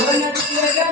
我要去摘摘。